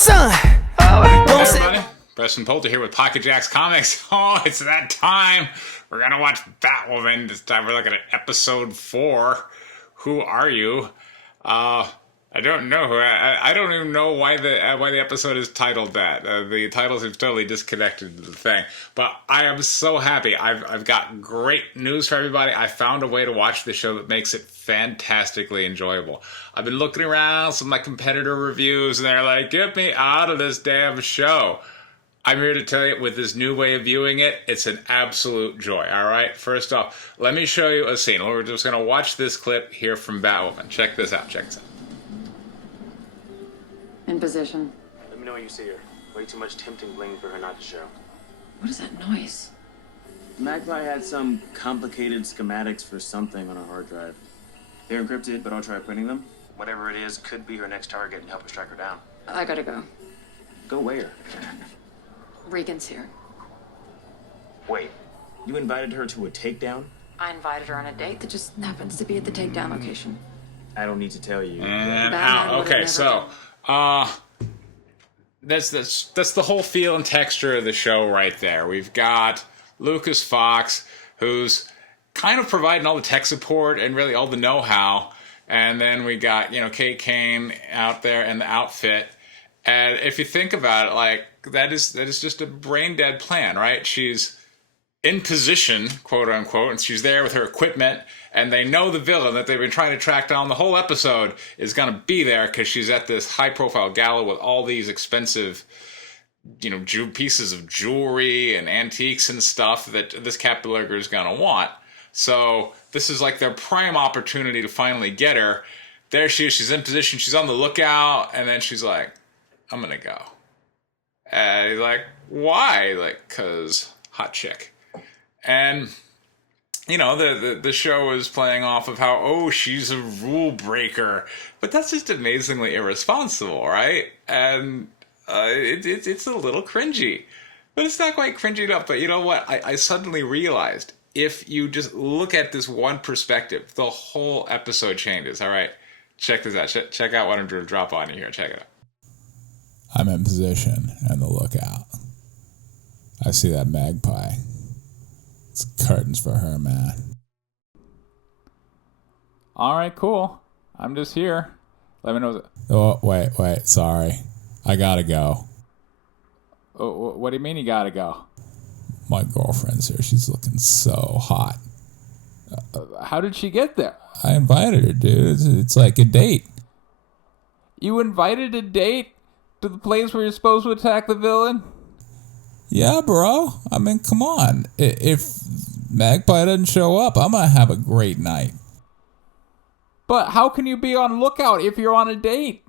son. Oh, don't say. Everybody, Preston Poulter here with Pocket Jacks Comics. Oh, it's that time. We're gonna watch Batwoman. This time we're looking at episode 4. Who are you? I don't know who. I don't even know why the episode is titled that. The titles are totally disconnected to the thing. But I am so happy. I've got great news for everybody. I found a way to watch the show that makes it fantastically enjoyable. I've been looking around some of my competitor reviews, and they're like, "Get me out of this damn show." I'm here to tell you, with this new way of viewing it, it's an absolute joy, all right? First off, let me show you a scene. We're just going to watch this clip here from Batwoman. Check this out. Check this out. In position. Let me know when you see her. Way too much tempting bling for her not to show. What is that noise? Magpie had some complicated schematics for something on her hard drive. They're encrypted, but I'll try printing them. Whatever it is could be her next target and help us track her down. I gotta go. Go where? Regan's here. Wait, you invited her to a takedown? I invited her on a date that just happens to be at the takedown location. I don't need to tell you. And Batman out. would've Okay, never so that's the whole feel and texture of the show right there. We've got Lucas Fox, who's kind of providing all the tech support and really all the know-how, and then we got Kate Kane out there in the outfit. And if you think about it, like that is just a brain dead plan, right? She's in position, quote unquote, and she's there with her equipment, and they know the villain that they've been trying to track down the whole episode is going to be there because she's at this high profile gala with all these expensive, pieces of jewelry and antiques and stuff that this cat burglar is going to want. So this is like their prime opportunity to finally get her. There she is. She's in position. She's on the lookout, and then she's like, "I'm going to go." And he's like, "Why?" Like, "'Cause hot chick." And, the show is playing off of how, she's a rule breaker. But that's just amazingly irresponsible, right? And it's a little cringy. But it's not quite cringy enough. But you know what? I suddenly realized, if you just look at this one perspective, the whole episode changes. All right? Check this out. Check out what I'm going to drop on you here. Check it out. I'm in position and the lookout. I see that magpie. It's curtains for her, man. All right, cool. I'm just here. Let me know. Oh, wait. Sorry. I gotta go. Oh, what do you mean you gotta go? My girlfriend's here. She's looking so hot. How did she get there? I invited her, dude. It's like a date. You invited a date to the place where you're supposed to attack the villain? Yeah, bro. I mean, come on. If Magpie doesn't show up, I'm gonna have a great night. But how can you be on lookout if you're on a date?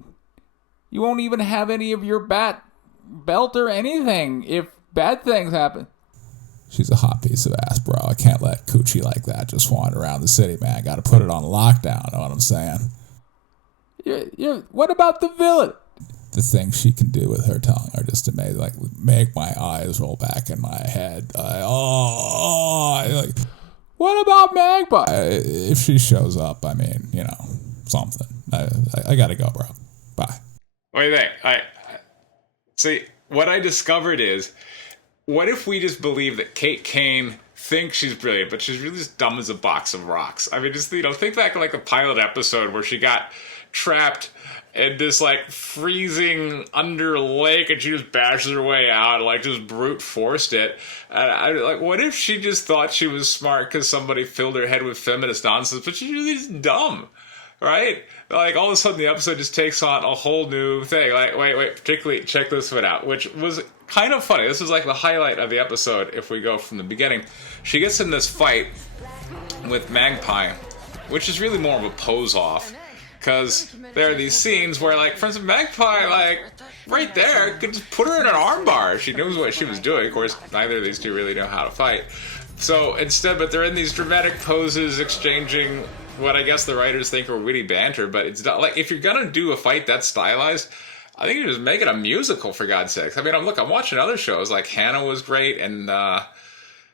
You won't even have any of your bat belt or anything if bad things happen. She's a hot piece of ass, bro. I can't let coochie like that just wander around the city, man. I gotta put it on lockdown, know what I'm saying? What about the villain? The things she can do with her tongue are just amazing. Like, make my eyes roll back in my head. What about Magpie? If she shows up, I mean, something. I gotta go, bro. Bye. What do you think? See, what I discovered is, what if we just believe that Kate Kane thinks she's brilliant, but she's really just dumb as a box of rocks? I mean, just, think back to like the pilot episode where she got trapped in this freezing under lake, and she just bashes her way out, just brute forced it. What if she just thought she was smart because somebody filled her head with feminist nonsense, but she's really just dumb, right? All of a sudden the episode just takes on a whole new thing. Wait, particularly check this one out, which was kind of funny. This was the highlight of the episode if we go from the beginning. She gets in this fight with Magpie, which is really more of a pose off. Because there are these scenes where, for instance, Magpie, right there, could just put her in an armbar. She knows what she was doing. Of course, neither of these two really know how to fight. So instead, but they're in these dramatic poses, exchanging what I guess the writers think are witty banter. But it's not if you're gonna do a fight that's stylized, I think you just make it a musical, for God's sakes. I mean, I'm watching other shows, Hannah was great, and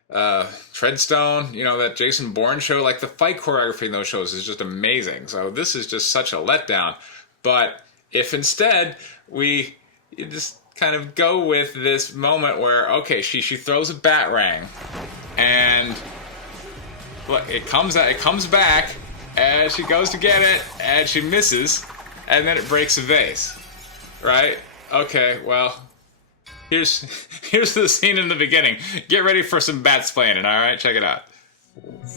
Treadstone, that Jason Bourne show, the fight choreography in those shows is just amazing. So this is just such a letdown. But if instead we you just kind of go with this moment where, okay, she throws a Batrang, and look, it comes back, and she goes to get it, and she misses, and then it breaks a vase, right? Okay, well, here's the scene in the beginning. Get ready for some mansplaining, all right? Check it out.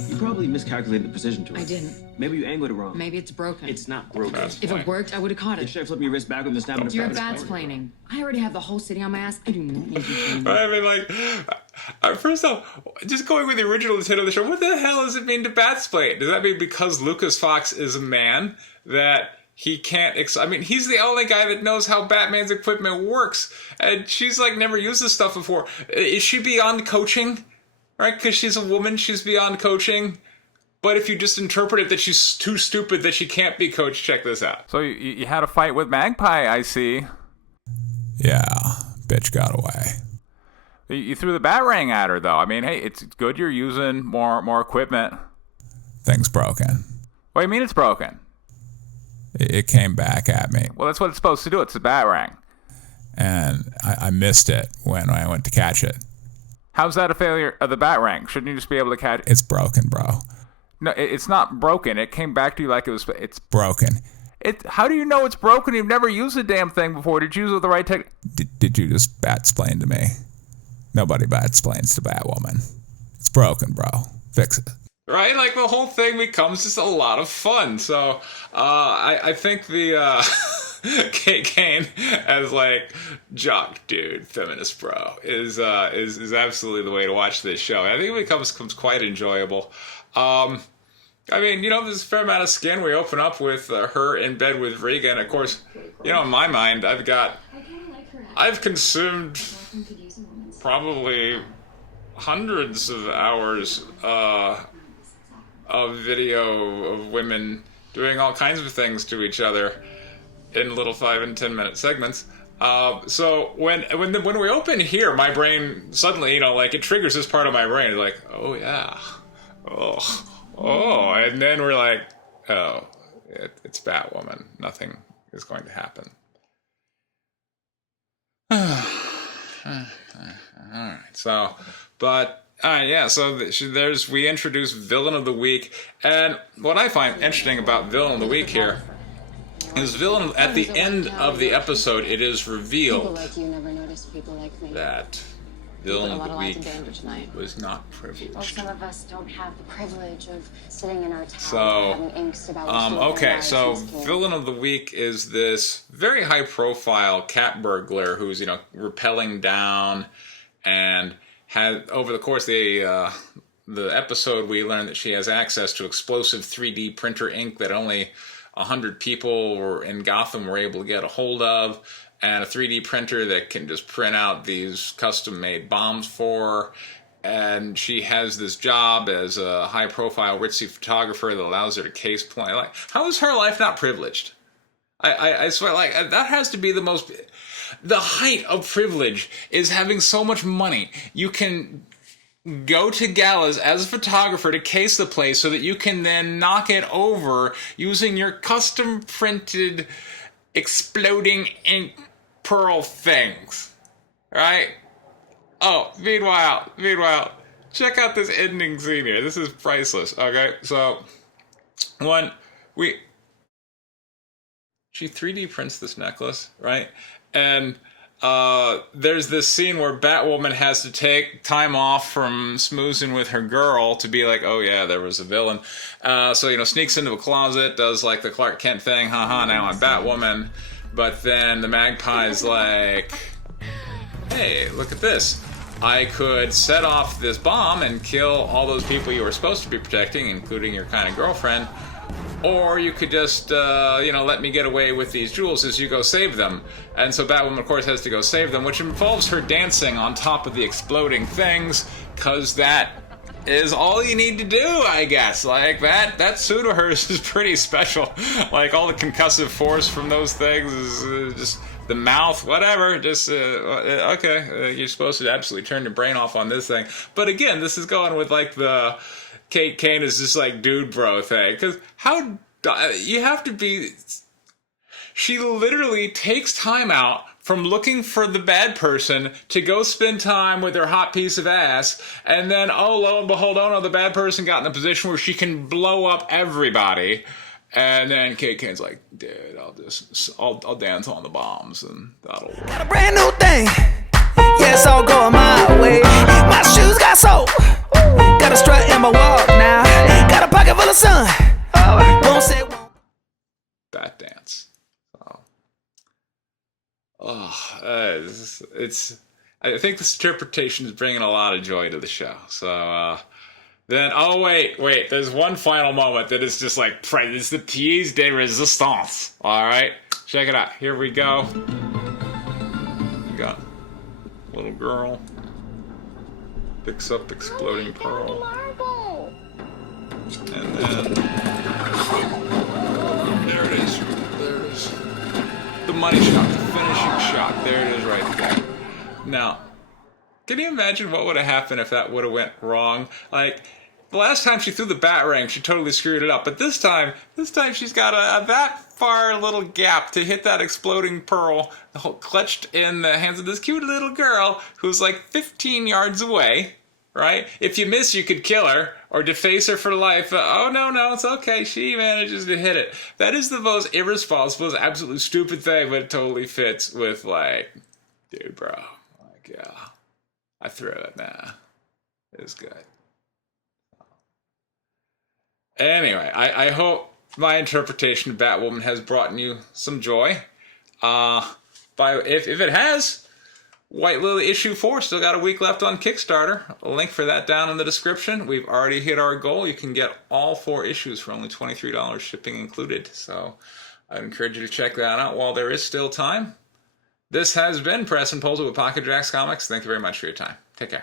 You probably miscalculated the precision to it. I didn't. Maybe you angled it wrong. Maybe it's broken. It's not broken. If it worked, I would have caught You it. should have flipped your wrist back with the snap and You're mansplaining. I already have the whole city on my ass. I do not need you to. I mean, like, first off, just going with the original title of the show, what the hell does it mean to mansplain? Does that mean because Lucas Fox is a man that he can't... I mean, he's the only guy that knows how Batman's equipment works, and she's, like, never used this stuff before. Is she beyond coaching? Right? Because she's a woman, she's beyond coaching. But if you just interpret it that she's too stupid that she can't be coached, check this out. So you had a fight with Magpie, I see. Yeah, bitch got away. You threw the Batrang at her, though. I mean, hey, it's good you're using more equipment. Thing's broken. What do you mean it's broken? It came back at me. Well, that's what it's supposed to do. It's a Batrang. And I missed it when I went to catch it. How's that a failure of the Batrang? Shouldn't you just be able to catch it? It's broken, bro. No, it's not broken. It came back to you like it's broken. How do you know it's broken? You've never used the damn thing before. Did you use it with the right technique? Did you just batsplain to me? Nobody batsplains to Batwoman. It's broken, bro. Fix it. Right? Like, the whole thing becomes just a lot of fun. So, I think the, Kate Kane as, like, jock dude, feminist bro, is absolutely the way to watch this show. I think it becomes quite enjoyable. I mean, you know, there's a fair amount of skin. We open up with her in bed with Regan. Of course, you know, in my mind, I've consumed probably hundreds of hours of video of women doing all kinds of things to each other in little 5 and 10 minute segments. So when we open here, my brain suddenly, you know, like, it triggers this part of my brain. It's like, oh yeah. Oh, and then we're like, oh, it's Batwoman. Nothing is going to happen. Alright, so, but, yeah, so we introduce Villain of the Week, and what I find interesting about Villain of the Week here is at the end of the episode, it is revealed that Villain of the Week was not privileged. Well, some of us don't have the privilege of sitting in our tower So, having angst about okay, so Villain of the Week is this very high-profile cat burglar who's, you know, rappelling down, and had, over the course of the episode, we learned that she has access to explosive 3D printer ink that only 100 people in Gotham were able to get a hold of, and a 3D printer that can just print out these custom-made bombs for her. And she has this job as a high-profile, ritzy photographer that allows her to case plan. Like, how is her life not privileged? I swear, like, that has to be the height of privilege is having so much money. You can go to galas as a photographer to case the place so that you can then knock it over using your custom-printed exploding ink pearl things, right? Oh, meanwhile, check out this ending scene here. This is priceless, okay? So, she 3D prints this necklace, right? And there's this scene where Batwoman has to take time off from smoozing with her girl to be like, oh yeah, there was a villain. So, you know, sneaks into a closet, does like the Clark Kent thing, haha, now I'm Batwoman. But then the Magpie's like, hey, look at this. I could set off this bomb and kill all those people you were supposed to be protecting, including your kind of girlfriend. Or you could just, let me get away with these jewels as you go save them. And so Batwoman, of course, has to go save them, which involves her dancing on top of the exploding things, because that is all you need to do, I guess. Like, that suit of hers is pretty special. Like, all the concussive force from those things is just the mouth, whatever. Just, okay, you're supposed to absolutely turn your brain off on this thing. But again, this is going with, like, the Kate Kane is just, like, dude bro thing. Because you have to be... She literally takes time out from looking for the bad person to go spend time with her hot piece of ass, and then, oh, lo and behold, oh no, the bad person got in a position where she can blow up everybody. And then Kate Kane's like, dude, I'll dance on the bombs, and that'll work. Got a brand new thing. Yes, all going my way. My shoes got sold. Got a strut in my walk now. Got a pocket full of sun. Won't say won't. That dance. I think this interpretation is bringing a lot of joy to the show. So, then, oh, wait, there's one final moment that is just like, it's the pièce de résistance. All right, check it out. Here we go. We got little girl picks up exploding pearl. And then, there it is. The money shot, the finishing shot. There it is right there. Now, can you imagine what would have happened if that would have went wrong? Like, the last time she threw the Batrang, she totally screwed it up. But this time she's got a that far little gap to hit that exploding pearl, clutched in the hands of this cute little girl who's like 15 yards away, right? If you miss, you could kill her or deface her for life. Oh, no, it's okay. She manages to hit it. That is the most irresponsible, absolutely stupid thing, but it totally fits with, like, dude, bro. Like, yeah, I threw it, nah. It was good. Anyway, I hope my interpretation of Batwoman has brought you some joy. If it has, White Lily issue 4 still got a week left on Kickstarter. A link for that down in the description. We've already hit our goal. You can get all 4 issues for only $23, shipping included. So I'd encourage you to check that out while there is still time. This has been Press and Pulse with Pocket Jacks Comics. Thank you very much for your time. Take care.